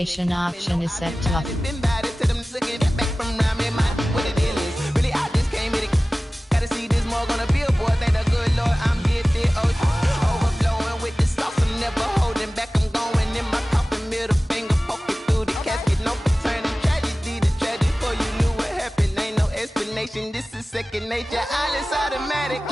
calibration option is set to off. This is second nature, all is automatic.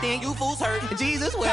You fools hurt, Jesus will.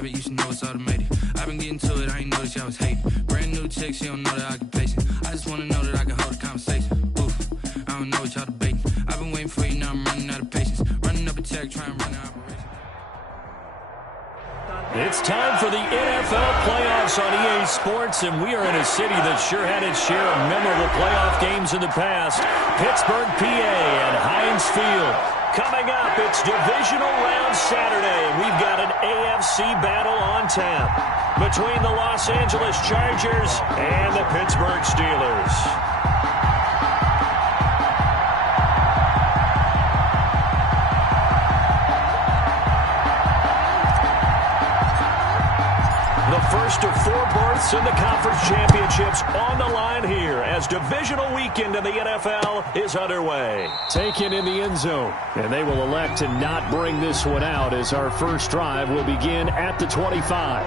You should know it's automated. I've been getting to it, I ain't noticed y'all was hating. Brand new chick, she don't know the occupation. I just wanna know that I can hold a conversation. Oof, I don't know what y'all debating. I've been waiting for you, now I'm running out of patience. Running up a check, trying to run an operation. It's time for the NFL playoffs on EA Sports, and we are in a city that sure had its share of memorable playoff games in the past. Pittsburgh, PA, and Heinz Field. Coming up, it's Divisional Round Saturday, and we've got an AFC battle on tap between the Los Angeles Chargers and the Pittsburgh Steelers. First of four berths in the conference championships on the line here as divisional weekend in the NFL is underway. Taken in the end zone, and they will elect to not bring this one out as our first drive will begin at the 25.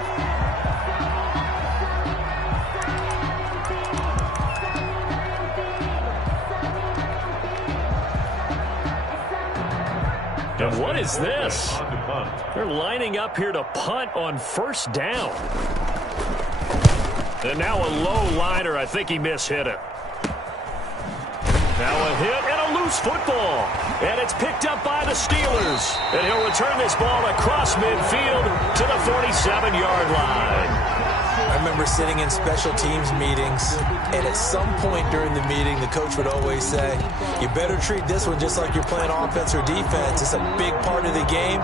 And what is this? They're lining up here to punt on first down. And now a low liner. I think he mishit it. Now a hit and a loose football. And it's picked up by the Steelers. And he'll return this ball across midfield to the 47-yard line. I remember sitting in special teams meetings, and at some point during the meeting, the coach would always say, you better treat this one just like you're playing offense or defense. It's a big part of the game,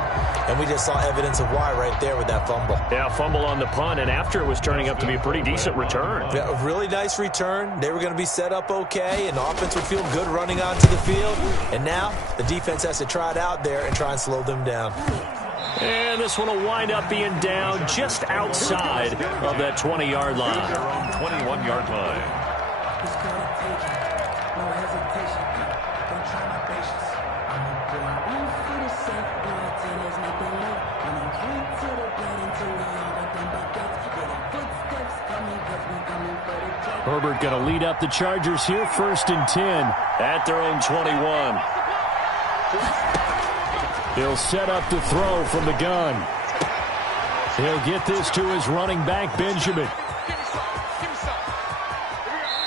and we just saw evidence of why right there with that fumble. Yeah, fumble on the punt, and after it was turning up to be a pretty decent return. Yeah, a really nice return. They were going to be set up okay, and the offense would feel good running onto the field, and now the defense has to try it out there and try and slow them down. And this one will wind up being down just outside of that 20-yard line. Their own 21-yard line. No hesitation. Don't try my patience. I'm gonna pull out one foot Herbert going to lead up the Chargers here, 1st and 10 at their own 21. He'll set up the throw from the gun. He'll get this to his running back, Benjamin.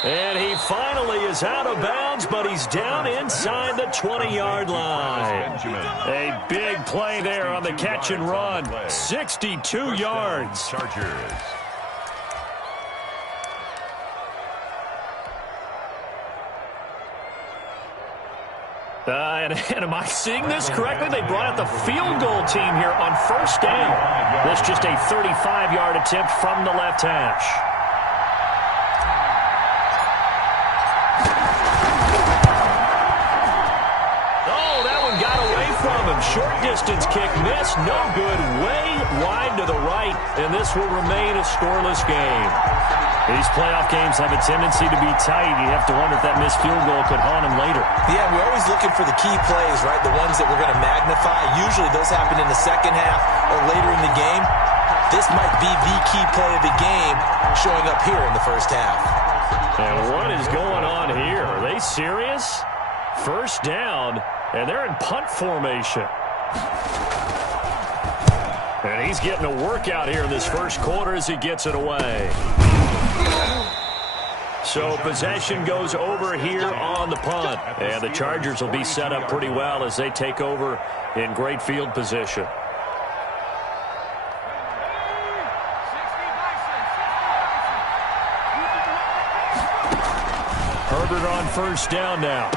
And he finally is out of bounds, but he's down inside the 20-yard line. A big play there on the catch and run. 62 yards. Chargers. And am I seeing this correctly? They brought out the field goal team here on 1st down. This just a 35-yard attempt from the left hash. Oh, that one got away from him. Short distance kick missed. No good. Way wide to the right. And this will remain a scoreless game. These playoff games have a tendency to be tight. You have to wonder if that missed field goal could haunt him later. Yeah, we're always looking for the key plays, right? The ones that we're going to magnify. Usually those happen in the second half or later in the game. This might be the key play of the game showing up here in the first half. And what is going on here? Are they serious? 1st down, and they're in punt formation. And he's getting a workout here in this first quarter as he gets it away. So possession goes over here on the punt. And the Chargers will be set up pretty well as they take over in great field position. Herbert on 1st down now.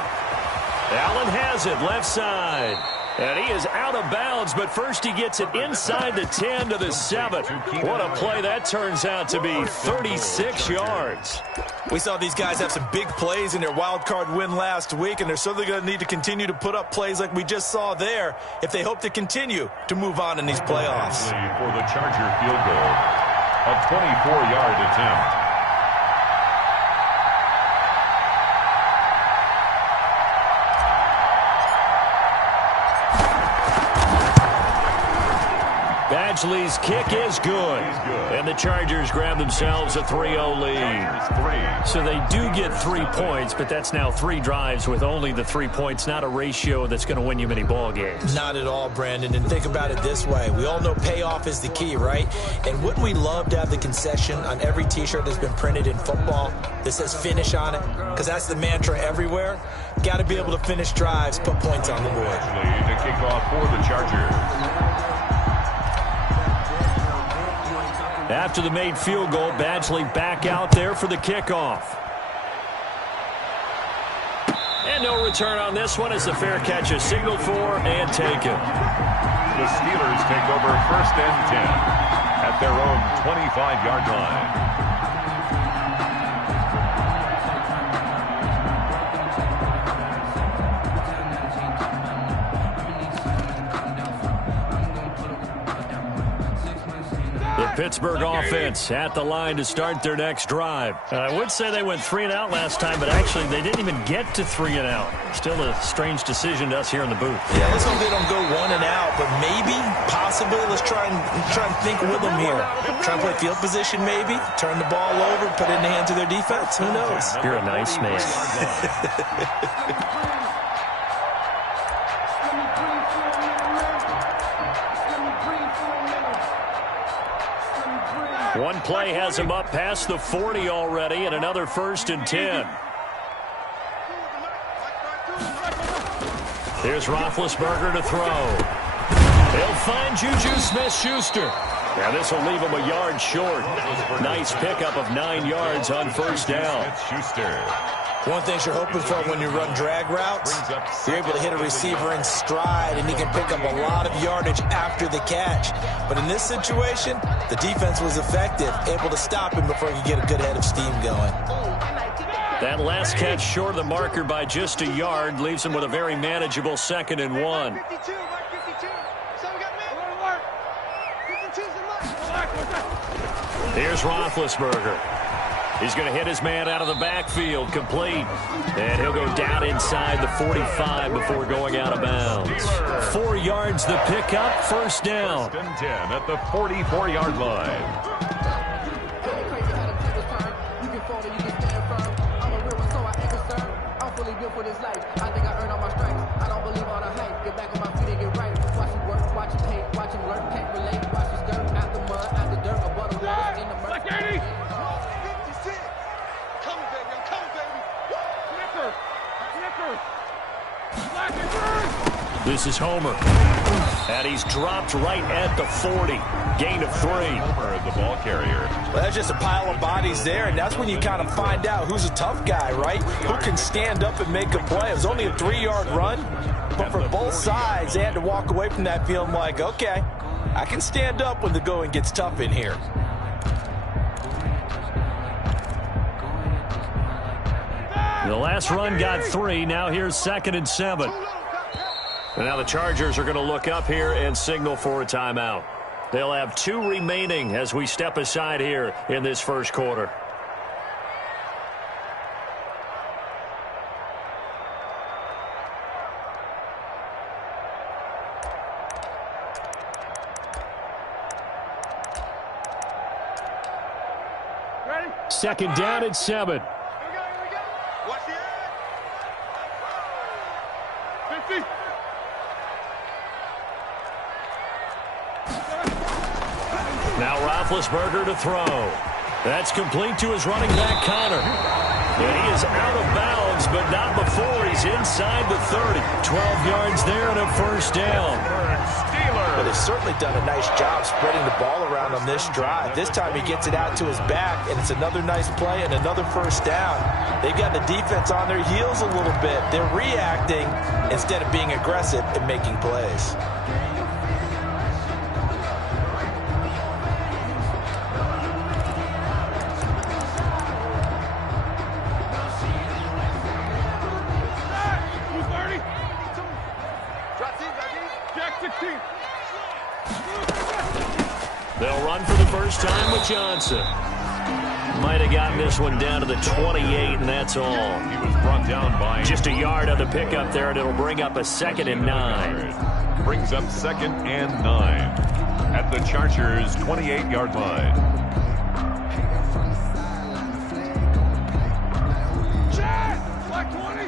Allen has it left side. And he is out of bounds, but first he gets it inside the 10 to the 7. What a play that turns out to be, 36 yards. We saw these guys have some big plays in their wild card win last week, and they're certainly going to need to continue to put up plays like we just saw there if they hope to continue to move on in these playoffs. For the Charger field goal, a 24-yard attempt. Badgley's kick is good. And the Chargers grab themselves a 3-0 lead. So they do get 3 points, but that's now 3 drives with only the 3 points, not a ratio that's going to win you many ball games. Not at all, Brandon. And think about it this way. We all know payoff is the key, right? And wouldn't we love to have the concession on every T-shirt that's been printed in football that says finish on it? Because that's the mantra everywhere. Got to be able to finish drives, put points on the board. To kick off for the Chargers. After the made field goal, Badgley back out there for the kickoff. And no return on this one as the fair catch is signaled for and taken. The Steelers take over 1st and 10 at their own 25-yard line. Pittsburgh offense at the line to start their next drive. I would say they went 3 and out last time, but actually they didn't even get to 3 and out. Still a strange decision to us here in the booth. Yeah, let's hope they don't go 1 and out, but maybe, possibly, let's try and think with them here. Try and play field position maybe, turn the ball over, put it in the hands of their defense. Who knows? You're a nice man. One play has him up past the 40 already, and another 1st and 10. Here's Roethlisberger to throw. He'll find Juju Smith-Schuster. Now this will leave him a yard short. Nice pickup of 9 yards on 1st down. One thing you're hoping for when you run drag routes, you're able to hit a receiver in stride, and he can pick up a lot of yardage after the catch. But in this situation, the defense was effective, able to stop him before he could get a good head of steam going. That last catch short of the marker by just a yard leaves him with a very manageable 2nd and 1. Here's Roethlisberger. He's going to hit his man out of the backfield, complete. And he'll go down inside the 45 before going out of bounds. 4 yards the pickup, 1st down. 1st and 10 at the 44-yard line. I'm fully built for this life. I think I earned all my stripes. I don't believe all the hype. Get back on my feet and get right. Watch him work, watch him hate, watch him learn, can't relate. Watch his skirt out the mud, out the dirt, above the water, in the murk. Like 80. Coming, baby. I'm coming, baby. Snicker. Black and burn. This is Homer. And he's dropped right at the 40. Gain of 3. Homer, the ball carrier. Well, that's just a pile of bodies there, and that's when you kind of find out who's a tough guy, right? Who can stand up and make a play. It was only a 3-yard run, but for both sides, they had to walk away from that feeling like, okay, I can stand up when the going gets tough in here. The last run got 3. Now here's 2nd and 7. And now the Chargers are going to look up here and signal for a timeout. They'll have 2 remaining as we step aside here in this first quarter. Ready? 2nd down and 7. Here we go. Watch the edge. 50. Now Roethlisberger to throw. That's complete to his running back, Connor. And he is out of bounds, but not before he's inside the 30. 12 yards there and a first down. Well, they've certainly done a nice job spreading the ball around on this drive. This time he gets it out to his back, and it's another nice play and another first down. They've got the defense on their heels a little bit. They're reacting instead of being aggressive and making plays. They'll run for the first time with Johnson. Might have gotten this one down to the 28, and that's all. He was brought down by just a yard on the pickup there, and it'll bring up a 2nd and 9. Brings up 2nd and 9 at the Chargers' 28-yard line. Chad! Black 20.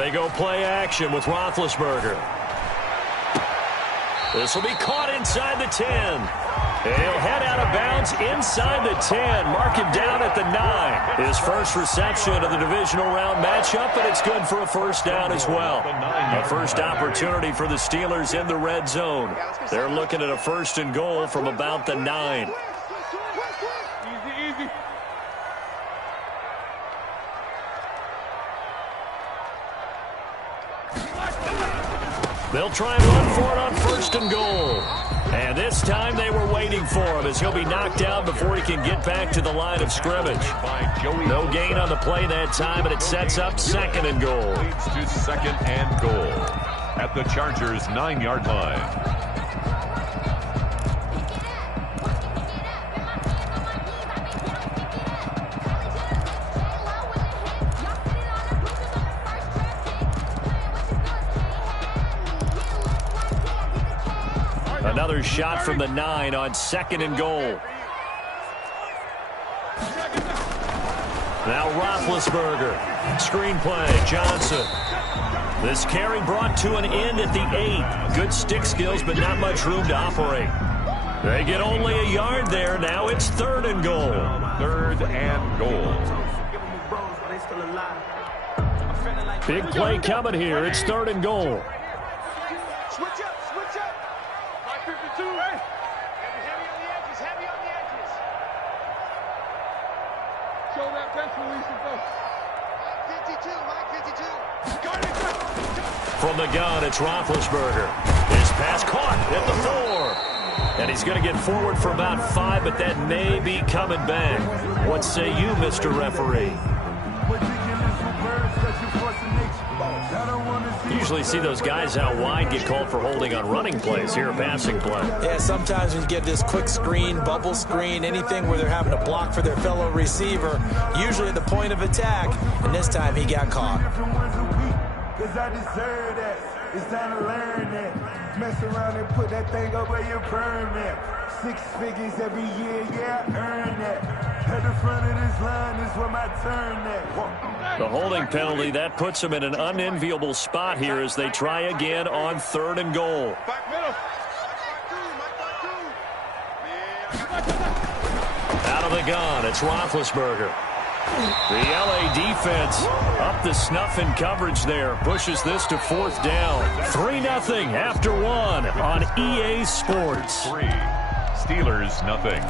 They go play action with Roethlisberger. This will be caught inside the 10. He'll head out of bounds inside the 10. Mark him down at the 9. His first reception of the divisional round matchup, and it's good for a first down as well. A first opportunity for the Steelers in the red zone. They're looking at a 1st and goal from about the 9. Easy. They'll try and run for it on 1st and goal. And this time they were waiting for him as he'll be knocked down before he can get back to the line of scrimmage. No gain on the play that time, and it sets up 2nd and goal. Leads to 2nd and goal at the Chargers' 9-yard line. Another shot from the 9 on 2nd and goal. Now Roethlisberger. Screen play. Johnson. This carry brought to an end at the 8. Good stick skills, but not much room to operate. They get only a yard there. Now it's 3rd and goal. 3rd and goal. Big play coming here. It's 3rd and goal. Switch up. 52. Heavy on the edges. Show that bench release and go. Mike 52. From the gun, it's Roethlisberger. His pass caught at the 4. And he's going to get forward for about 5, but that may be coming back. What say you, Mr. Referee? Usually see those guys out wide get called for holding on running plays. Here, a passing play. Yeah, sometimes when you get this quick screen, bubble screen, anything where they're having to block for their fellow receiver, usually at the point of attack, and this time he got caught. Mess around and put that thing up where your permit. 6 figures every year, yeah, earn that. At the front of this line is where my turn at. The holding penalty, that puts them in an unenviable spot here as they try again on 3rd and goal. Out of the gun, it's Roethlisberger. The LA defense up the snuff in coverage there. Pushes this to 4th down. 3-0 after 1 on EA Sports. 3. Steelers, nothing.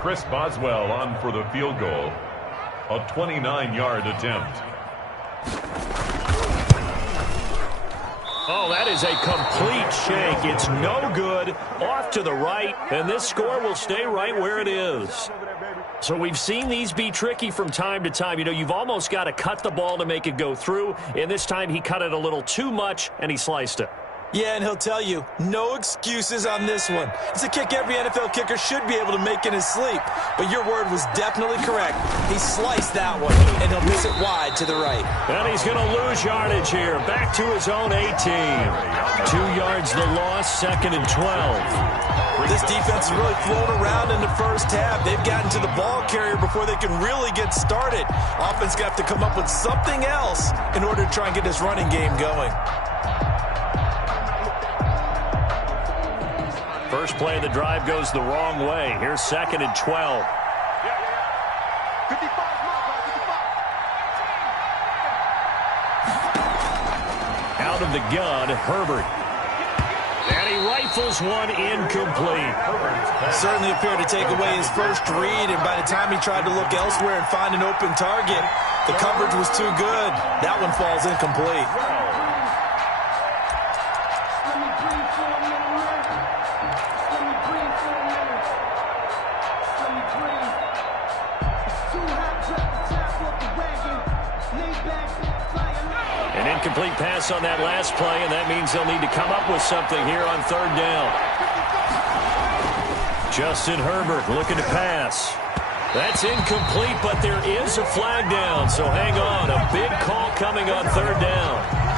Chris Boswell on for the field goal. A 29-yard attempt. Oh, that is a complete shake. It's no good. Off to the right, and this score will stay right where it is. So we've seen these be tricky from time to time. You know, you've almost got to cut the ball to make it go through, and this time he cut it a little too much, and he sliced it. Yeah, and he'll tell you, no excuses on this one. It's a kick every NFL kicker should be able to make in his sleep. But your word was definitely correct. He sliced that one, and he'll miss it wide to the right. And he's going to lose yardage here. Back to his own 18. 2 yards the loss, 2nd and 12. This defense has really flown around in the first half. They've gotten to the ball carrier before they can really get started. Offense got to come up with something else in order to try and get this running game going. First play of the drive goes the wrong way. Here's 2nd and 12. Out of the gun, Herbert. And he rifles one incomplete. Certainly appeared to take away his first read, and by the time he tried to look elsewhere and find an open target, the coverage was too good. That one falls incomplete. An incomplete pass on that last play, and that means they'll need to come up with something here on 3rd down. Justin Herbert looking to pass. That's incomplete, but there is a flag down, so hang on. A big call coming on 3rd down.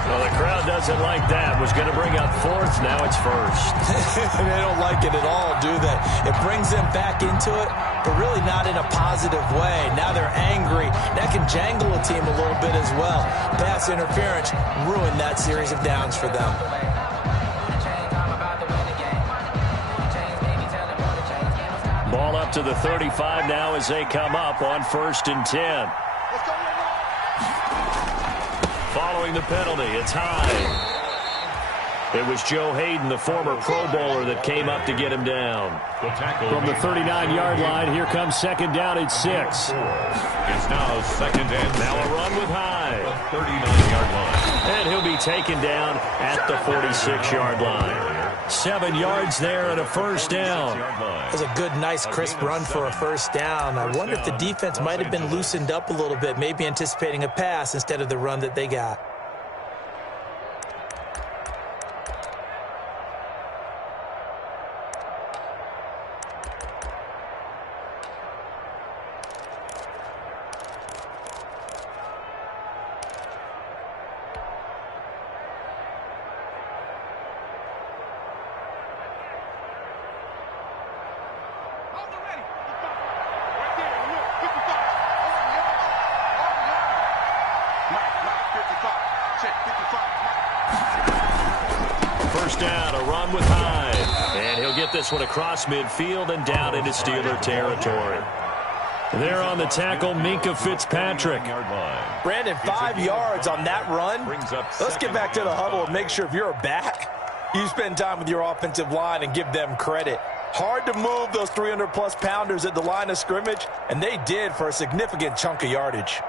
Well, the crowd doesn't like that. Was going to bring up 4th, now it's 1st. They don't like it at all, do they? It brings them back into it, but really not in a positive way. Now they're angry. That can jangle a team a little bit as well. Pass interference ruined that series of downs for them. Ball up to the 35 now as they come up on 1st and 10. Following the penalty, it's high. It was Joe Hayden, the former Pro Bowler, that came up to get him down. From the 39-yard line, here comes 2nd down at 6. It's now 2nd and now a run with High. 39-yard line. And he'll be taken down at the 46-yard line. 7 yards there and a 1st down. That was a good, nice, crisp run for a 1st down. I wonder if the defense might have been loosened up a little bit, maybe anticipating a pass instead of the run that they got. This one across midfield and down into Steeler territory. There on the tackle, Minkah Fitzpatrick. Brandon, 5 yards on that run. Let's get back to the huddle and make sure if you're a back, you spend time with your offensive line and give them credit. Hard to move those 300-plus pounders at the line of scrimmage, and they did for a significant chunk of yardage.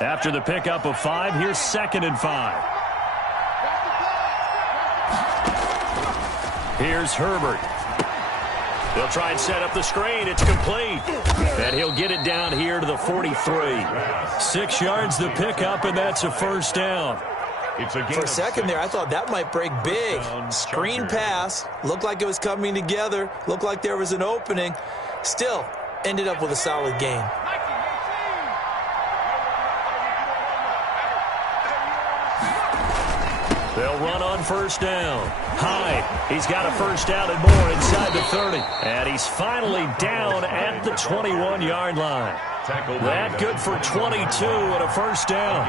After the pickup of 5, here's 2nd and 5. Here's Herbert. They'll try and set up the screen. It's complete. And he'll get it down here to the 43. 6 yards the pickup, and that's a 1st down. For a second there, I thought that might break big. Screen pass. Looked like it was coming together. Looked like there was an opening. Still, ended up with a solid game. They'll run on first down. Hyde, he's got a first down and more inside the 30. And he's finally down at the 21-yard line. That good for 22 and a first down.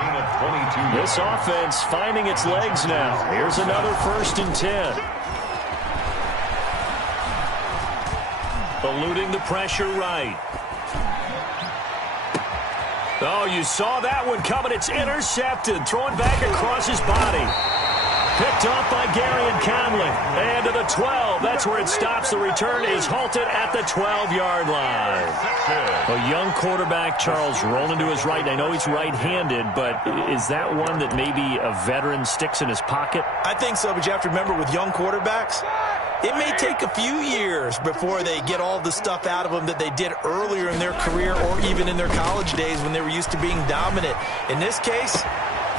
This offense finding its legs now. Here's another 1st and 10. Eluding the pressure right. Oh, you saw that one coming. It's intercepted. Thrown back across his body. Picked off by Gary and Conley. And to the 12. That's where it stops. The return is halted at the 12-yard line. A young quarterback, Charles, rolling to his right. I know he's right-handed, but is that one that maybe a veteran sticks in his pocket? I think so, but you have to remember with young quarterbacks, it may take a few years before they get all the stuff out of them that they did earlier in their career or even in their college days when they were used to being dominant. In this case,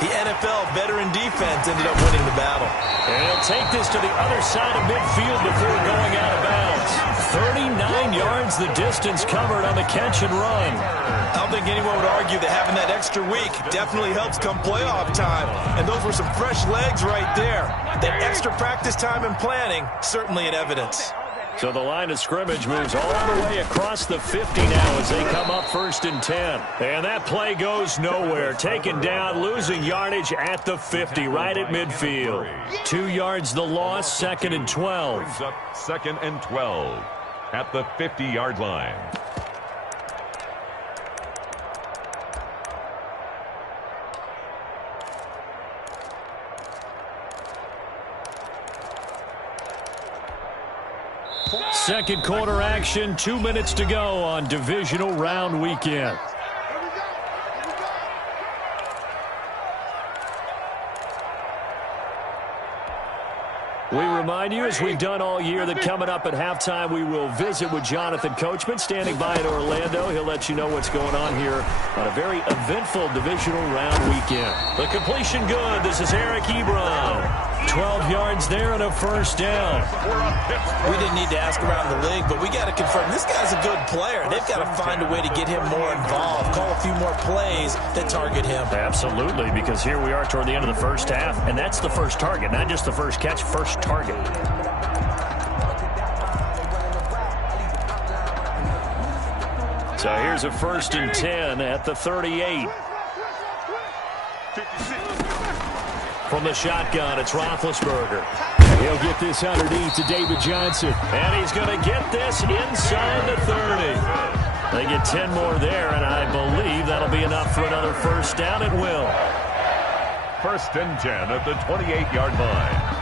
the NFL veteran defense ended up winning the battle. And he'll take this to the other side of midfield before going out of bounds. 39 yards the distance covered on the catch and run. I don't think anyone would argue that having that extra week definitely helps come playoff time. And those were some fresh legs right there. That extra practice time and planning, certainly in evidence. So the line of scrimmage moves all the way across the 50 now as they come up 1st and 10. And that play goes nowhere. Taken down, losing yardage at the 50, right at midfield. 2 yards the loss, 2nd and 12. Brings up 2nd and 12 at the 50-yard line. Second quarter action, 2 minutes to go on divisional round weekend. We remind you, as we've done all year, that coming up at halftime, we will visit with Jonathan Coachman, standing by in Orlando. He'll let you know what's going on here on a very eventful divisional round weekend. The completion good. This is Eric Ebron. 12 yards there and a first down. We didn't need to ask around the league, but we got to confirm this guy's a good player. They've got to find a way to get him more involved, call a few more plays that target him. Absolutely, because here we are toward the end of the first half, and that's the first target, not just the first catch, first target. So here's a 1st and 10 at the 38. From the shotgun, it's Roethlisberger. He'll get this underneath to David Johnson. And he's going to get this inside the 30. They get 10 more there, and I believe that'll be enough for another first down at will. 1st and 10 at the 28-yard line.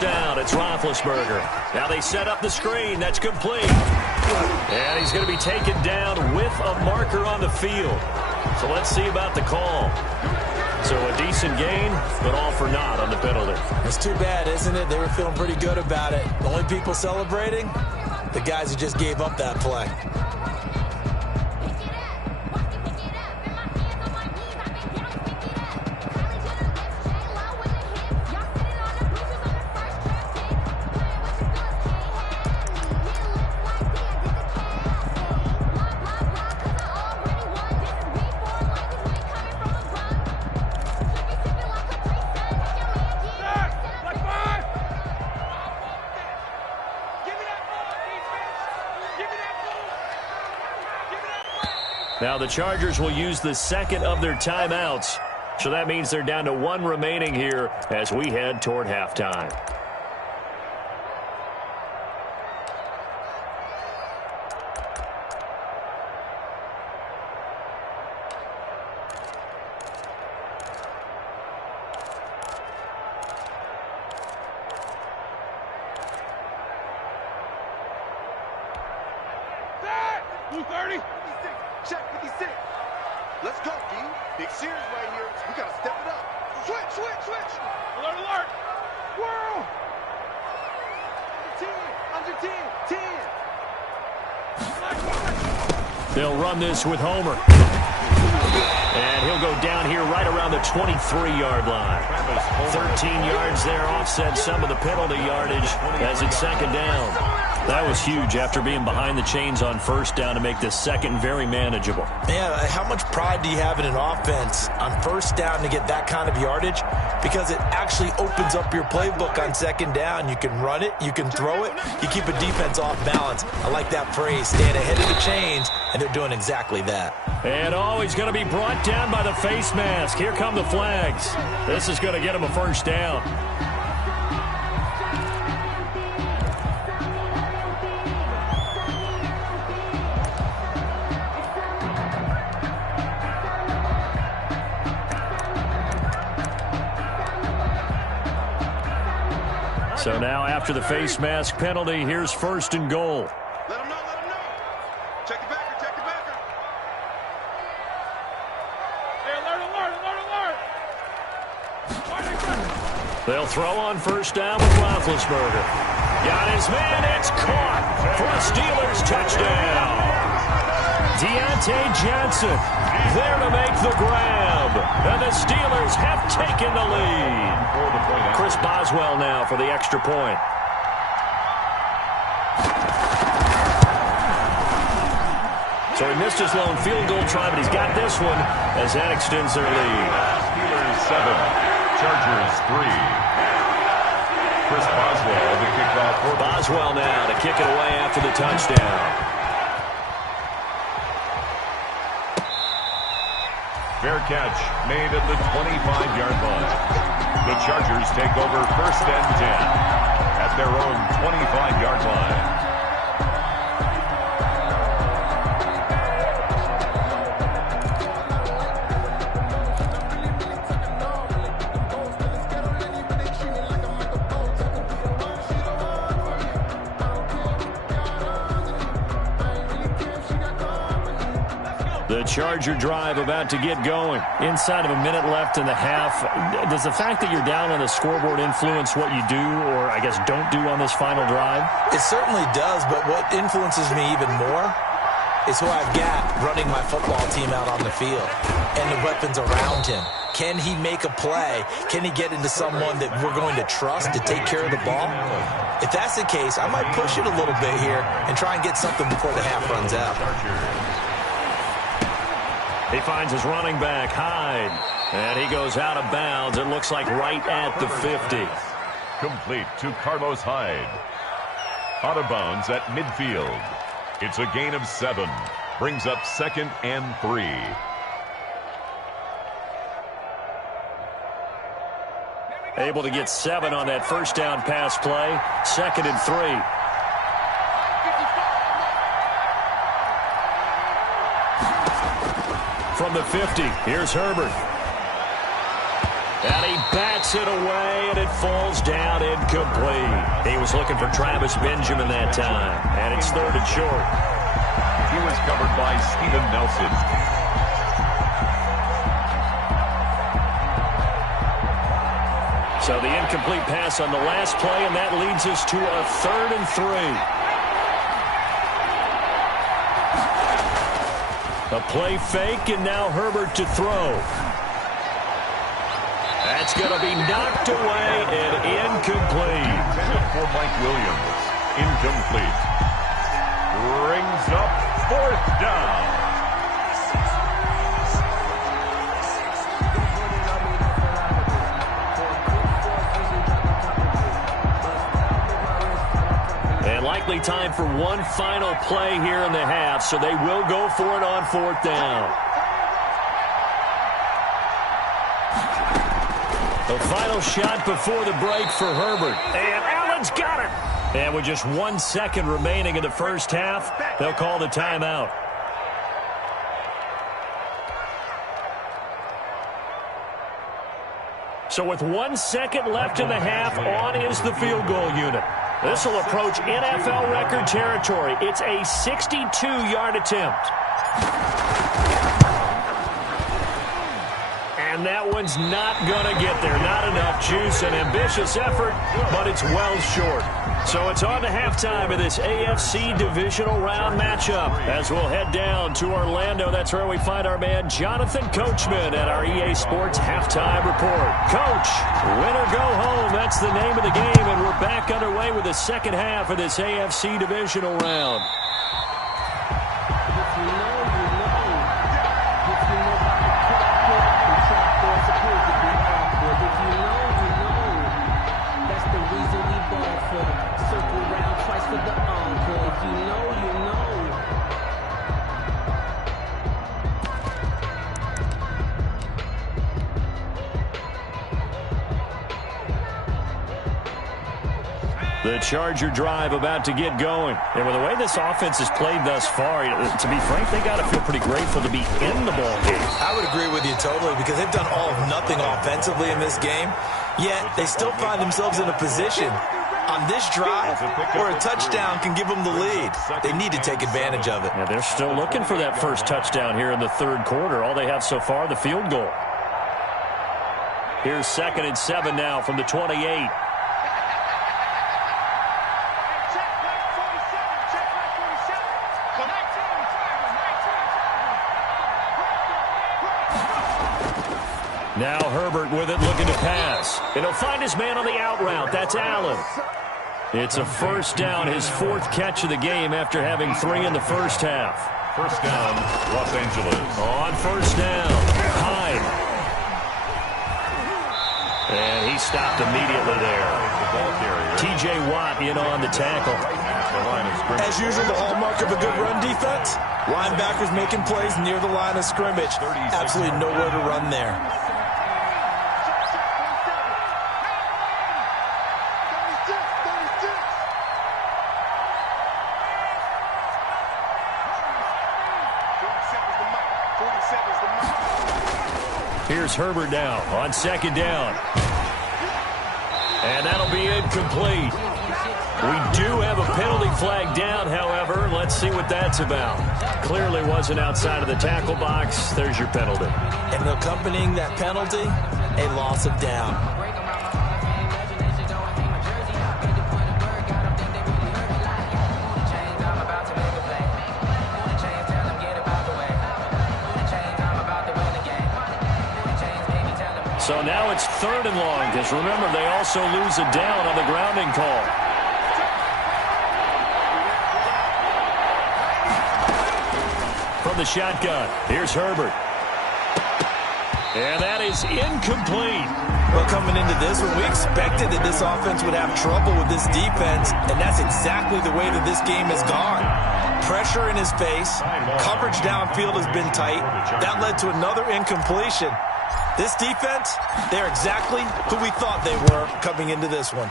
Down, it's Roethlisberger. Now they set up the screen. That's complete. And he's going to be taken down with a marker on the field. So let's see about the call. So a decent gain, but all for naught on the penalty. It's too bad, isn't it? They were feeling pretty good about it. The only people celebrating, the guys who just gave up that play. Now the Chargers will use the second of their timeouts. So that means they're down to 1 remaining here as we head toward halftime. Blue 30. Check 56. Let's go, D. Big series right here. We got to step it up. Switch. Alert. Squirrel! Under 10, 10. They'll run this with Homer. And he'll go down here right around the 23-yard line. 13 yards there, offset some of the penalty yardage as it's second down. That was huge after being behind the chains on first down to make this second very manageable. Yeah, how much pride do you have in an offense on first down to get that kind of yardage? Because it actually opens up your playbook on second down. You can run it, you can throw it, you keep a defense off balance. I like that phrase, staying ahead of the chains, and they're doing exactly that. And he's going to be brought down by the face mask. Here come the flags. This is going to get him a first down. So now after the face mask penalty, here's first and goal. Let him know. Check the backer. Hey, alert. They'll throw on first down with Roethlisberger. Got his man, it's caught for a Steelers touchdown. Deontay Johnson there to make the grab. And the Steelers have taken the lead. Chris Boswell now for the extra point. So he missed his lone field goal try, but he's got this one as that extends their lead. Steelers 7, Chargers 3. Chris Boswell, the kickoff. Boswell now to kick it away after the touchdown. Fair catch made at the 25-yard line. The Chargers take over first and 10 at their own 25-yard line. The Charger drive about to get going. Inside of a minute left in the half. Does the fact that you're down on the scoreboard influence what you do, or I guess don't do on this final drive? It certainly does, but what influences me even more is who I've got running my football team out on the field and the weapons around him. Can he make a play? Can he get into someone that we're going to trust to take care of the ball? If that's the case, I might push it a little bit here and try and get something before the half runs out. He finds his running back, Hyde, and he goes out of bounds. It looks like right at the 50. Complete to Carlos Hyde. Out of bounds at midfield. It's a gain of 7. Brings up second and 3. Able to get 7 on that first down pass play. Second and 3. From the 50, here's Herbert. And he bats it away, and it falls down incomplete. He was looking for Travis Benjamin that time, and it's third and short. He was covered by Steven Nelson. So the incomplete pass on the last play, and that leads us to a third and 3. A play fake, and now Herbert to throw. That's going to be knocked away and incomplete. For Mike Williams. Incomplete. Brings up fourth down. And likely time for one final play here in the half, so they will go for it on fourth down. The final shot before the break for Herbert. And Allen's got it. And with just 1 second remaining in the first half, they'll call the timeout. So with 1 second left in the half, on is the field goal unit. This will approach NFL record territory. It's a 62-yard attempt. And And that one's not going to get there. Not enough juice. An ambitious effort, but it's well short. So it's on to halftime of this AFC divisional round matchup as we'll head down to Orlando. That's where we find our man Jonathan Coachman at our EA Sports Halftime Report. Coach, win or go home. That's the name of the game, and we're back underway with the second half of this AFC divisional round. The Charger drive about to get going. And with the way this offense has played thus far, to be frank, they got to feel pretty grateful to be in the ball game. I would agree with you totally because they've done all of nothing offensively in this game, yet they still find themselves in a position on this drive where a touchdown can give them the lead. They need to take advantage of it. Yeah, they're still looking for that first touchdown here in the third quarter. All they have so far, the field goal. Here's 2nd and 7 now from the 28. Now Herbert with it, looking to pass. And he'll find his man on the out route. That's Allen. It's a first down, his 4th catch of the game after having 3 in the first half. First down, Los Angeles. On first down, Hyde. And he stopped immediately there. T.J. Watt in on the tackle. As usual, the hallmark of a good run defense, linebackers making plays near the line of scrimmage. Absolutely nowhere to run there. Here's Herbert now on 2nd down. And that'll be incomplete. We do have a penalty flag down, however. Let's see what that's about. Clearly wasn't outside of the tackle box. There's your penalty. And accompanying that penalty, a loss of down. So now it's 3rd and long, because remember, they also lose a down on the grounding call. From the shotgun, here's Herbert. And that is incomplete. Well, coming into this one, we expected that this offense would have trouble with this defense, and that's exactly the way that this game has gone. Pressure in his face, coverage downfield has been tight. That led to another incompletion. This defense, they're exactly who we thought they were coming into this one.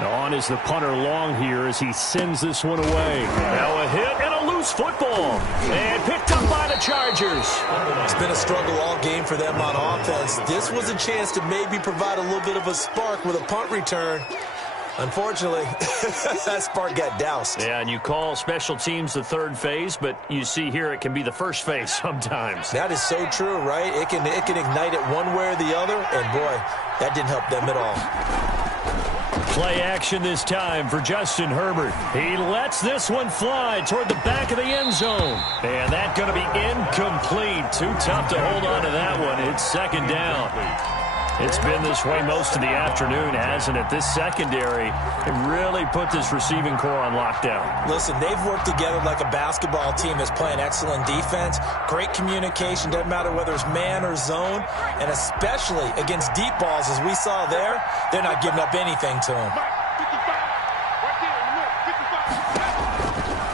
On is the punter long here as he sends this one away. Now a hit and a loose football. And picked up by the Chargers. It's been a struggle all game for them on offense. This was a chance to maybe provide a little bit of a spark with a punt return. Unfortunately, that spark got doused. Yeah, and you call special teams the third phase, but you see here it can be the first phase sometimes. That is so true, right? It can ignite it one way or the other, and boy, that didn't help them at all. Play action this time for Justin Herbert. He lets this one fly toward the back of the end zone. And that's going to be incomplete. Too tough to hold on to that one. It's 2nd down. It's been this way most of the afternoon, hasn't it? This secondary really put this receiving core on lockdown. Listen, they've worked together like a basketball team that's playing excellent defense. Great communication, doesn't matter whether it's man or zone. And especially against deep balls, as we saw there, they're not giving up anything to them.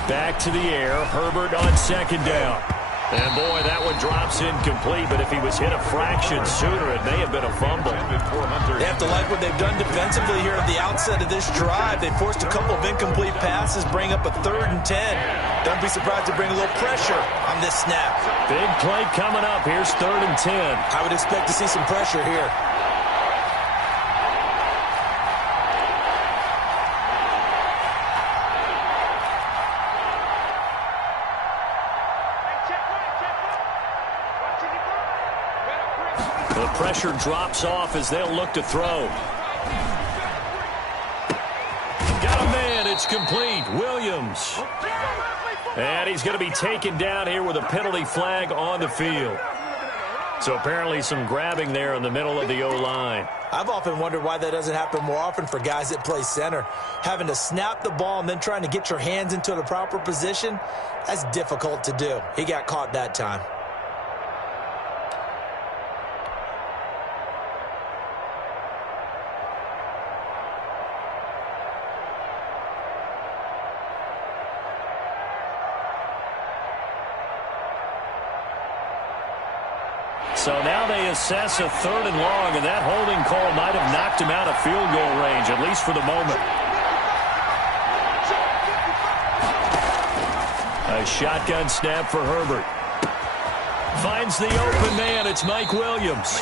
Back to the air, Herbert on 2nd down. And, boy, that one drops incomplete, but if he was hit a fraction sooner, it may have been a fumble. They have to like what they've done defensively here at the outset of this drive. They forced a couple of incomplete passes, bring up a 3rd and 10. Don't be surprised to bring a little pressure on this snap. Big play coming up. Here's 3rd and 10. I would expect to see some pressure here. pressure drops off as they'll look to throw. Got a man. It's complete. Williams. And he's going to be taken down here with a penalty flag on the field. So apparently some grabbing there in the middle of the O-line. I've often wondered why that doesn't happen more often for guys that play center. Having to snap the ball and then trying to get your hands into the proper position, that's difficult to do. He got caught that time. So now they assess a 3rd and long, and that holding call might have knocked him out of field goal range, at least for the moment. A shotgun snap for Herbert. Finds the open man. It's Mike Williams.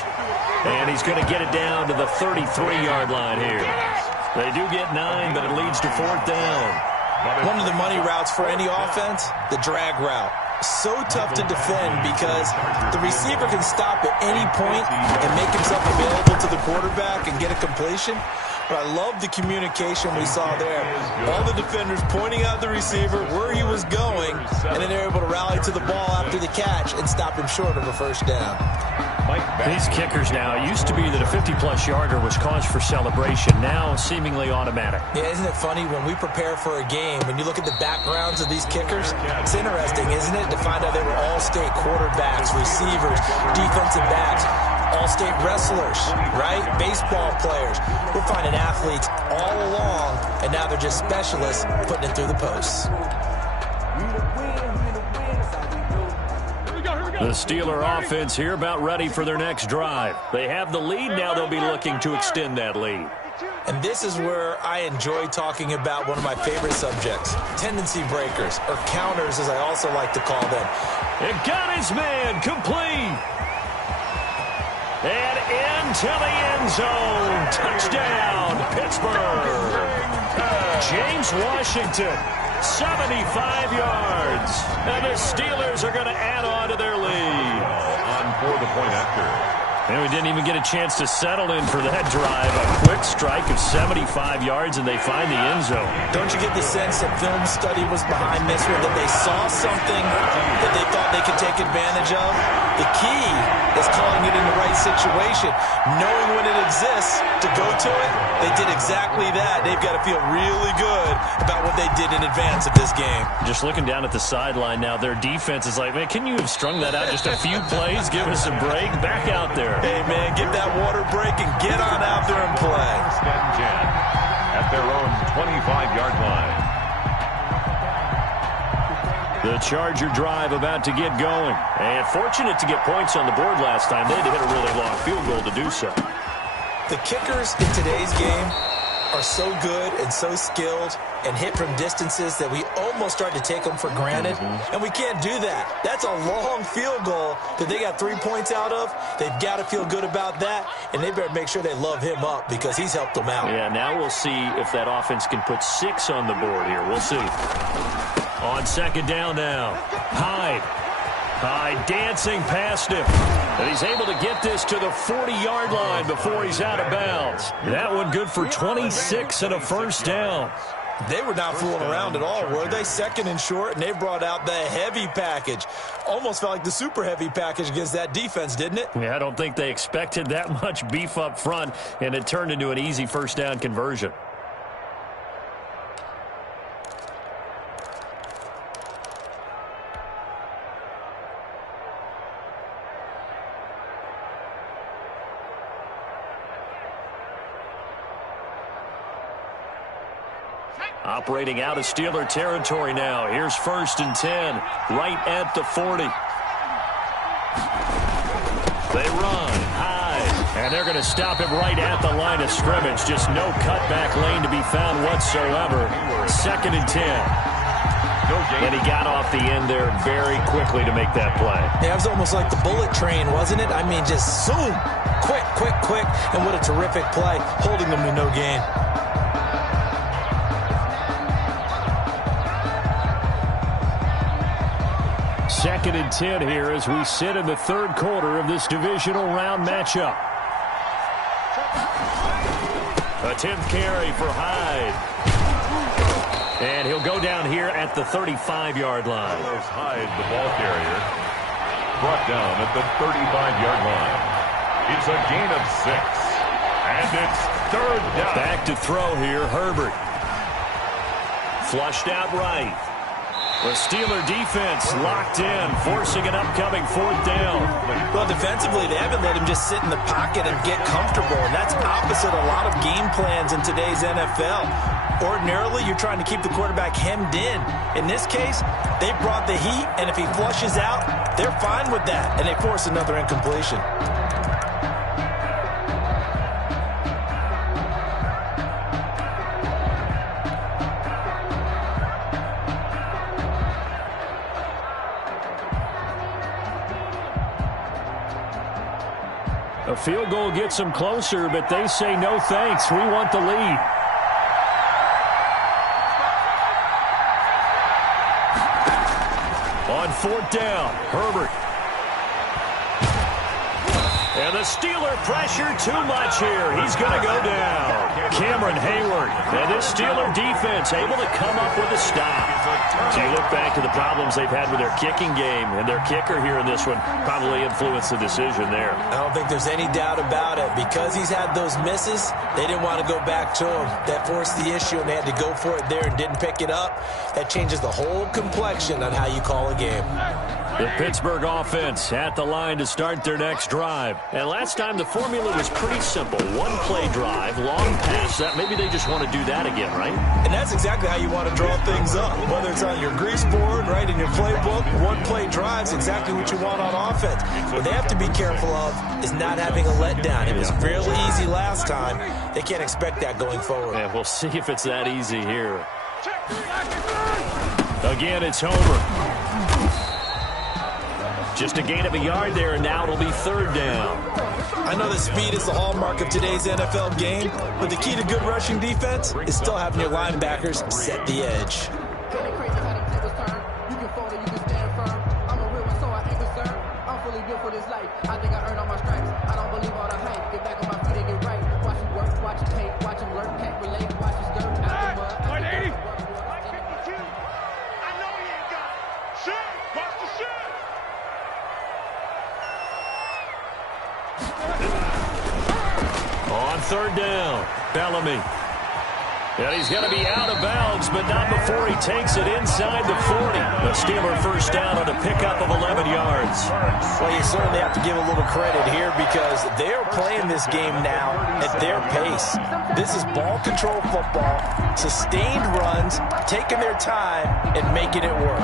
And he's going to get it down to the 33-yard line here. They do get 9, but it leads to 4th down. One of the money routes for any offense, the drag route. So tough to defend because the receiver can stop at any point and make himself available to the quarterback and get a completion. But I love the communication we saw there. All the defenders pointing out the receiver where he was going, and then they're able to rally to the ball after the catch and stop him short of a 1st down. These kickers now, it used to be that a 50-plus yarder was cause for celebration. Now seemingly automatic. Yeah, isn't it funny when we prepare for a game, when you look at the backgrounds of these kickers, it's interesting, isn't it, to find out they were all-state quarterbacks, receivers, defensive backs, all-state wrestlers, right? Baseball players. We're finding athletes all along, and now they're just specialists putting it through the posts. The Steeler offense here about ready for their next drive. They have the lead now. They'll be looking to extend that lead. And this is where I enjoy talking about one of my favorite subjects, tendency breakers, or counters as I also like to call them. It got his man complete. And into the end zone. Touchdown, Pittsburgh. James Washington, 75 yards. And the Steelers are going to add on to their lead. On for the point after. And we didn't even get a chance to settle in for that drive. A quick strike of 75 yards, and they find the end zone. Don't you get the sense that film study was behind this one, that they saw something that they thought they could take advantage of? The key is calling it in the right situation. Knowing when it exists to go to it, they did exactly that. They've got to feel really good about what they did in advance of this game. Just looking down at the sideline now, their defense is like, man, can you have strung that out just a few plays? Give us a break. Back out there. Hey, man, give that water break and get on out there and play. At their own 25-yard line. The Charger drive about to get going. And fortunate to get points on the board last time. They had to hit a really long field goal to do so. The kickers in today's game are so good and so skilled and hit from distances that we almost start to take them for granted. And we can't do that. That's a long field goal that they got 3 points out of. They've got to feel good about that, and they better make sure they love him up because he's helped them out. Yeah, now we'll see if that offense can put 6 on the board here. We'll see. On 2nd down now, Hyde dancing past him. And he's able to get this to the 40-yard line before he's out of bounds. That one good for 26 and a 1st down. They were not fooling around at all, were they? 2nd and short, and they brought out the heavy package. Almost felt like the super heavy package against that defense, didn't it? Yeah, I don't think they expected that much beef up front, and it turned into an easy 1st down conversion. Operating out of Steeler territory now. Here's 1st and 10, right at the 40. They run high, and they're going to stop him right at the line of scrimmage. Just no cutback lane to be found whatsoever. 2nd and 10. And he got off the end there very quickly to make that play. Yeah, it was almost like the bullet train, wasn't it? I mean, just zoom, quick, and what a terrific play, holding them to no gain. Second and 10 here as we sit in the 3rd quarter of this divisional round matchup. 10th carry for Hyde. And he'll go down here at the 35-yard line. Carlos Hyde, the ball carrier, brought down at the 35-yard line. It's a gain of 6. And it's 3rd down. Back to throw here, Herbert. Flushed out right. The Steeler defense locked in, forcing an upcoming 4th down. Well, defensively, they haven't let him just sit in the pocket and get comfortable, and that's opposite a lot of game plans in today's NFL. Ordinarily, you're trying to keep the quarterback hemmed in. In this case, they brought the heat, and if he flushes out, they're fine with that, and they force another incompletion. A field goal gets them closer, but they say no thanks. We want the lead. On 4th down, Herbert. And the Steeler pressure too much here. He's going to go down. Cameron Hayward. And this Steeler defense able to come up with a stop. So you look back to the problems they've had with their kicking game, and their kicker here in this one probably influenced the decision there. I don't think there's any doubt about it. Because he's had those misses, they didn't want to go back to him. That forced the issue, and they had to go for it there and didn't pick it up. That changes the whole complexion on how you call a game. The Pittsburgh offense at the line to start their next drive. And last time the formula was pretty simple. One-play drive, long pass. That maybe they just want to do that again, right? And that's exactly how you want to draw things up. Whether it's on your grease board, right, in your playbook, one-play drive's exactly what you want on offense. What they have to be careful of is not having a letdown. It was fairly easy last time. They can't expect that going forward. And we'll see if it's that easy here. Again, it's Homer. Just a gain of a yard there, and now it'll be 3rd down. I know that speed is the hallmark of today's NFL game, but the key to good rushing defense is still having your linebackers set the edge. On 3rd down, Bellamy. And he's going to be out of bounds, but not before he takes it inside the 40. The Steeler first down on a pickup of 11 yards. Well, you certainly have to give a little credit here because they are playing this game now at their pace. This is ball control football, sustained runs, taking their time, and making it work.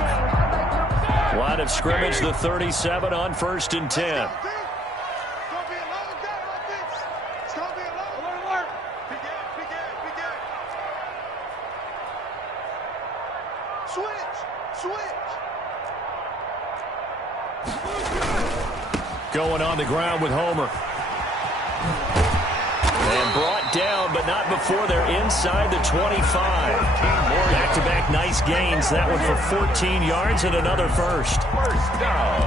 Line of scrimmage, the 37 on 1st and 10. Going on the ground with Homer. And brought down, but not before they're inside the 25. Back-to-back nice gains. That one for 14 yards and another first. First down.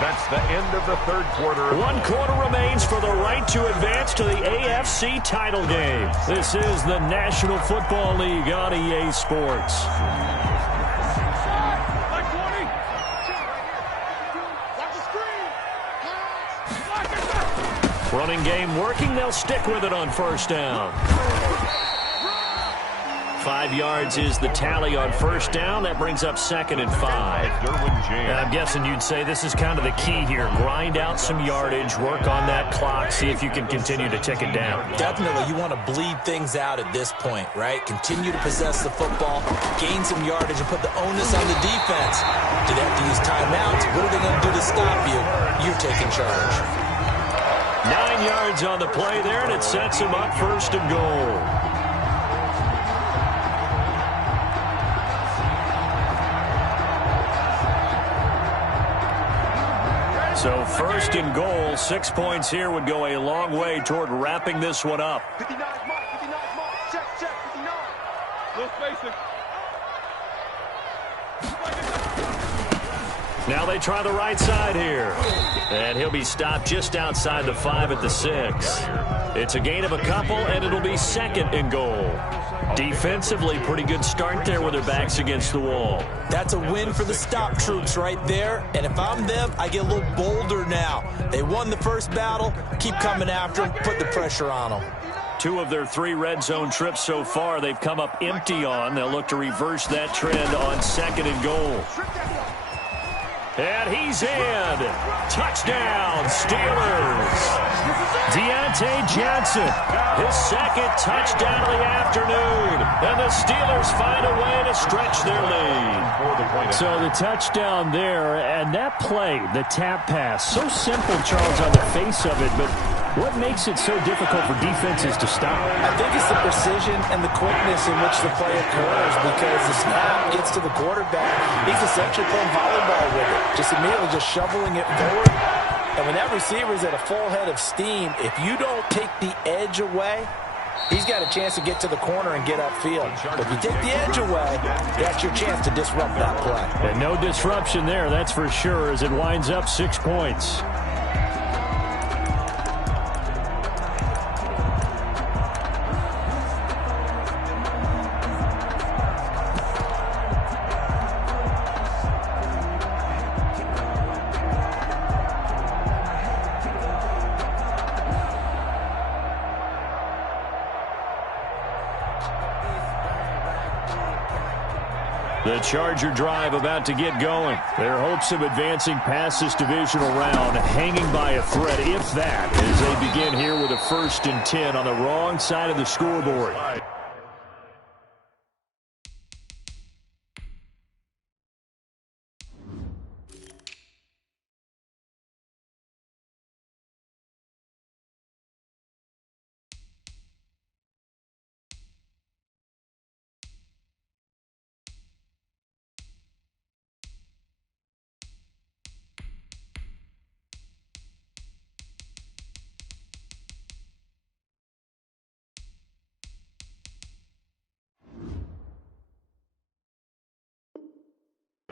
That's the end of the 3rd quarter. 1 quarter remains for the right to advance to the AFC title game. This is the National Football League on EA Sports. Running game working. They'll stick with it on 1st down. 5 yards is the tally on 1st down. That brings up 2nd and 5. And I'm guessing you'd say this is kind of the key here. Grind out some yardage, work on that clock, see if you can continue to tick it down. Definitely. You want to bleed things out at this point, right? Continue to possess the football, gain some yardage, and put the onus on the defense. Do they have to use timeouts? What are they going to do to stop you? You're taking charge. 9 yards on the play there, and it sets him up 1st and goal. So 1st and goal, 6 points here would go a long way toward wrapping this one up. 59 mark, check, 59. Little spacing. Now they try the right side here. And he'll be stopped just outside the 5 at the 6. It's a gain of a couple, and it'll be 2nd and goal. Defensively, pretty good start there with their backs against the wall. That's a win for the stop troops right there. And if I'm them, I get a little bolder now. They won the first battle. Keep coming after them. Put the pressure on them. 2 of their 3 red zone trips so far they've come up empty on. They'll look to reverse that trend on 2nd and goal. And he's in. Touchdown, Steelers. Deontay Johnson, his 2nd touchdown of the afternoon. And the Steelers find a way to stretch their lead. So the touchdown there, and that play, the tap pass, so simple, Charles, on the face of it, but what makes it so difficult for defenses to stop? I think it's the precision and the quickness in which the play occurs, because the snap gets to the quarterback. He's essentially playing volleyball with it, just immediately just shoveling it forward. And when that receiver's at a full head of steam, if you don't take the edge away, he's got a chance to get to the corner and get upfield. But if you take the edge away, that's your chance to disrupt that play. And no disruption there, that's for sure, as it winds up 6 points. The Charger drive about to get going. Their hopes of advancing past this divisional round hanging by a thread, if that, as they begin here with a 1st and 10 on the wrong side of the scoreboard.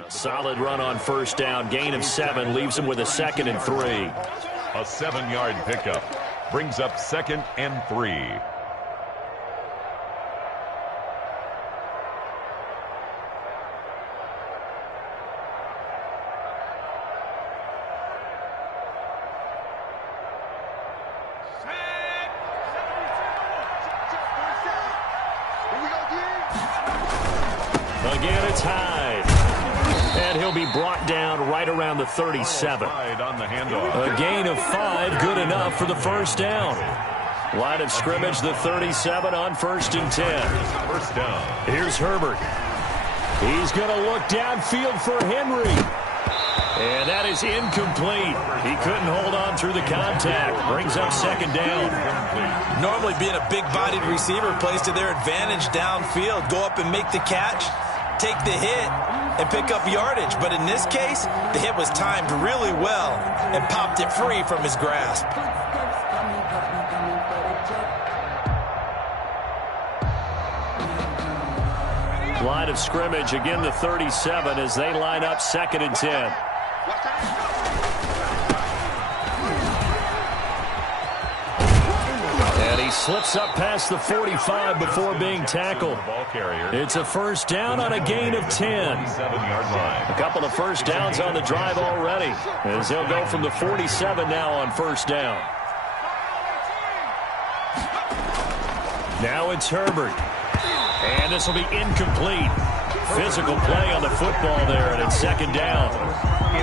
Solid run on 1st down. Gain of 7 leaves him with a 2nd and 3. A 7-yard pickup brings up 2nd and 3. Again, it's Hyde. And he'll be brought down right around the 37. A gain of 5, good enough for the 1st down. Line of scrimmage, the 37 on 1st and 10. First down. Here's Herbert. He's going to look downfield for Henry. And that is incomplete. He couldn't hold on through the contact. Brings up 2nd down. Normally being a big-bodied receiver plays to their advantage downfield. Go up and make the catch, take the hit, and pick up yardage. But in this case, the hit was timed really well and popped it free from his grasp. Line of scrimmage, again the 37 as they line up 2nd and 10. And he slips up past the 45 before being tackled. It's a 1st down on a gain of 10. A couple of 1st downs on the drive already, as they'll go from the 47 now on 1st down. Now it's Herbert. And this will be incomplete. Physical play on the football there, and it's 2nd down.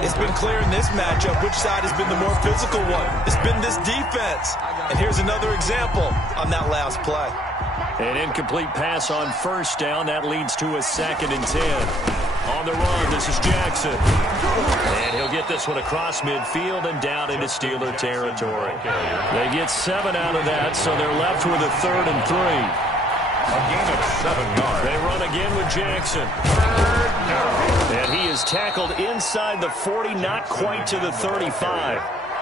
It's been clear in this matchup which side has been the more physical one. It's been this defense. And here's another example on that last play. An incomplete pass on 1st down. That leads to a 2nd and 10. On the run, this is Jackson. And he'll get this one across midfield and down into Steeler territory. They get 7 out of that, so they're left with a 3rd and 3. A gain of 7 yards. They run again with Jackson. And he is tackled inside the 40, not quite to the 35.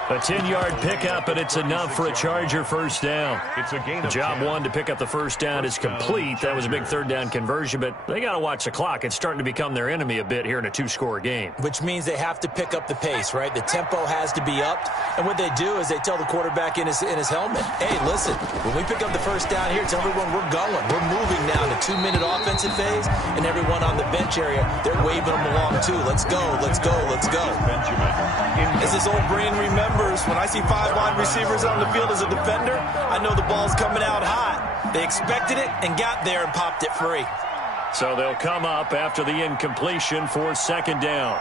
A 10-yard pickup, and it's enough for a Charger first down. It's a gain of Job 10. one to pick up the first down is complete. That was a big third down conversion, but they got to watch the clock. It's starting to become their enemy a bit here in a two-score game. Which means they have to pick up the pace, right? The tempo has to be upped. And what they do is they tell the quarterback in his helmet, hey, listen, when we pick up the first down here, tell everyone we're going. We're moving now in a 2-minute offensive phase, and everyone on the bench area, they're waving them along too. Let's go, let's go, let's go. As this old brain remembers, when I see 5 wide receivers on the field as a defender, I know the ball's coming out hot. They expected it and got there and popped it free. So they'll come up after the incompletion for second down.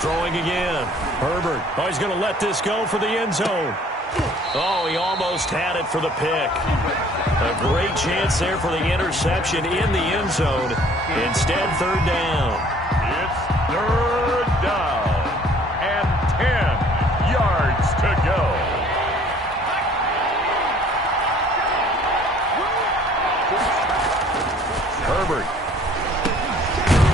Throwing again. Herbert. Oh, he's going to let this go for the end zone. Oh, he almost had it for the pick. A great chance there for the interception in the end zone. Instead, third down. It's third down and 10 yards to go. Herbert.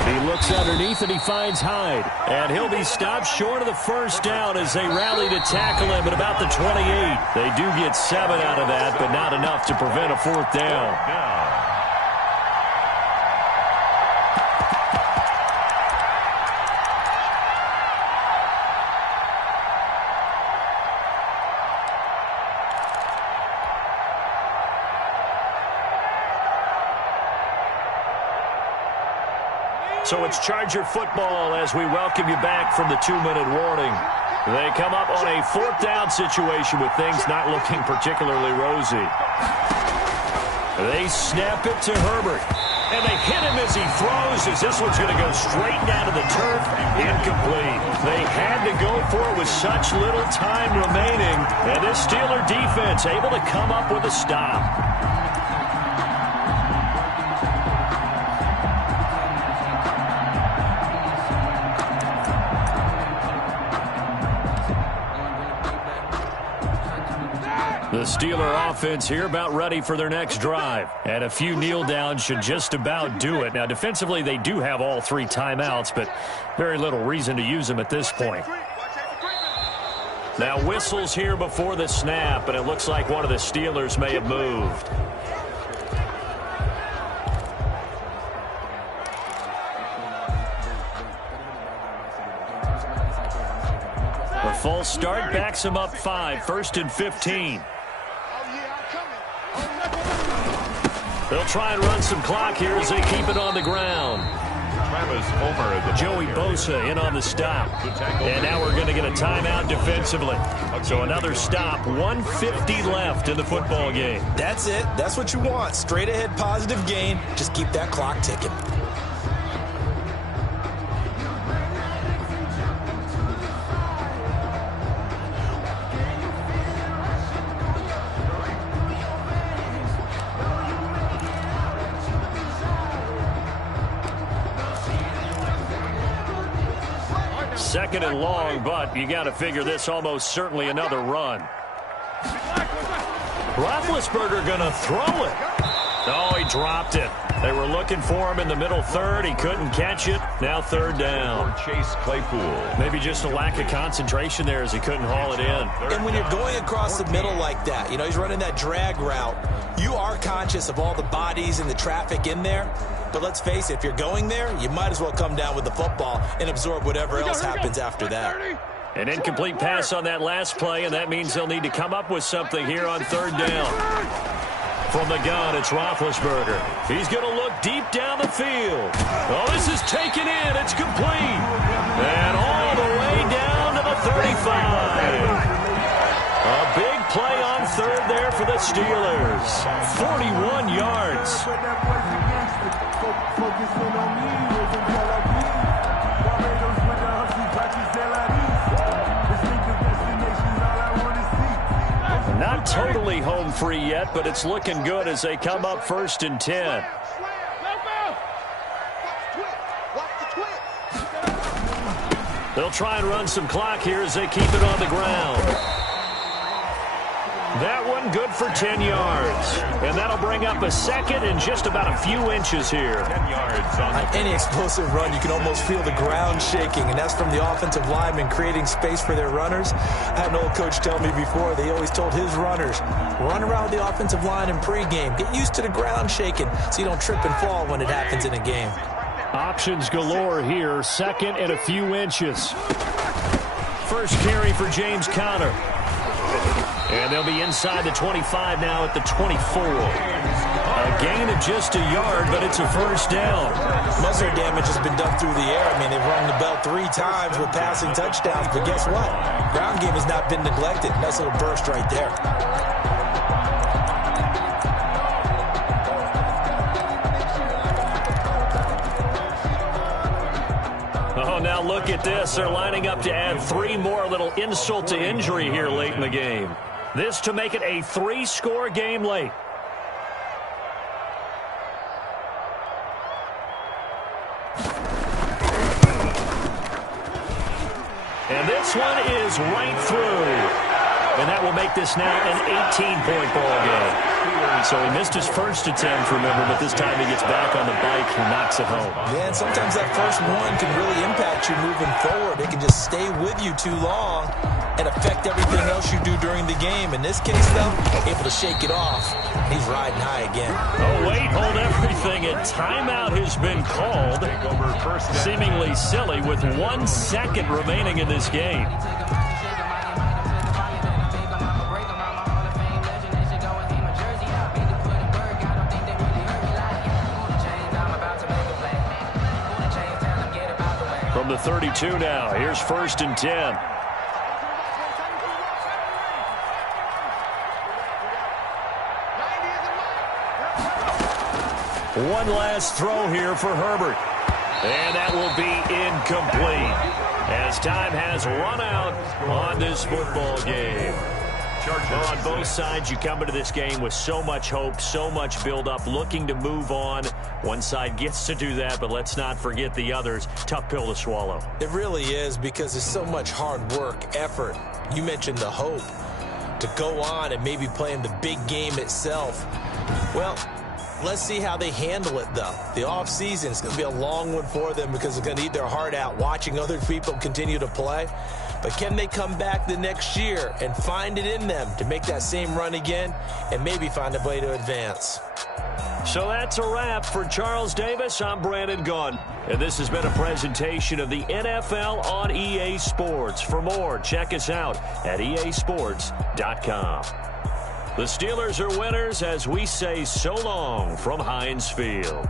He looks underneath and he finds Hyde. And he'll be stopped short of the first down as they rally to tackle him at about the 28. They do get 7 out of that, but not enough to prevent a fourth down. So it's Charger football as we welcome you back from the 2-minute warning. They come up on a fourth down situation with things not looking particularly rosy. They snap it to Herbert. And they hit him as he throws, as this one's going to go straight down to the turf. Incomplete. They had to go for it with such little time remaining. And this Steeler defense able to come up with a stop. The Steeler offense here about ready for their next drive. And a few kneel downs should just about do it. Now, defensively, they do have all 3 timeouts, but very little reason to use them at this point. Now, whistles here before the snap, and it looks like one of the Steelers may have moved. The false start backs him up 5, 1st and 15. They'll try and run some clock here as they keep it on the ground. Joey Bosa in on the stop. And now we're going to get a timeout defensively. So another stop, 1:50 left in the football game. That's it. That's what you want. Straight ahead positive gain. Just keep that clock ticking. Second and long, but you got to figure this almost certainly another run. Roethlisberger going to throw it. Oh, he dropped it. They were looking for him in the middle third. He couldn't catch it. Now third down. Chase Claypool. Maybe just a lack of concentration there as he couldn't haul it in. And when you're going across the middle like that, you know, he's running that drag route, you are conscious of all the bodies and the traffic in there. But let's face it, if you're going there, you might as well come down with the football and absorb whatever else happens after that. An incomplete pass on that last play, and that means they'll need to come up with something here on third down. From the gun, it's Roethlisberger. He's going to look deep down the field. Oh, this is taken in. It's complete. And all the way down to the 35. A big play on third there for the Steelers. 41 yards. Not totally home free yet, but it's looking good as they come up 1st and 10. They'll try and run some clock here as they keep it on the ground. That one good for 10 yards. And that'll bring up a second and just about a few inches here. 10 yards on any explosive run, you can almost feel the ground shaking, and that's from the offensive linemen creating space for their runners. I had an old coach tell me before, they always told his runners, run around the offensive line in pregame. Get used to the ground shaking so you don't trip and fall when it happens in a game. Options galore here. Second and a few inches. First carry for James Conner. And they'll be inside the 25 now at the 24. A gain of just a yard, but it's a first down. Muscle damage has been done through the air. I mean, they've rung the bell 3 times with passing touchdowns, but guess what? Ground game has not been neglected. Nice little burst right there. Oh, now look at this. They're lining up to add 3 more, little insult to injury here late in the game. This to make it a 3-score game late. And this one is right through. And that will make this now an 18-point ball game. So he missed his first attempt, remember, but this time he gets back on the bike and knocks it home. Yeah, and sometimes that first one can really impact you moving forward. It can just stay with you too long and affect everything else you do during the game. In this case, though, able to shake it off. He's riding high again. Oh, wait, hold everything. A timeout has been called. Seemingly silly with 1 second remaining in this game. From the 32 now, here's 1st and 10. One last throw here for Herbert. And that will be incomplete as time has run out on this football game. Well, on both sides, you come into this game with so much hope, so much build-up, looking to move on. One side gets to do that, but let's not forget the others. Tough pill to swallow. It really is, because there's so much hard work, effort. You mentioned the hope to go on and maybe play in the big game itself. Well, let's see how they handle it, though. The offseason is going to be a long one for them because they're going to eat their heart out watching other people continue to play. But can they come back the next year and find it in them to make that same run again and maybe find a way to advance? So that's a wrap for Charles Davis. I'm Brandon Gunn. And this has been a presentation of the NFL on EA Sports. For more, check us out at easports.com. The Steelers are winners as we say so long from Heinz Field.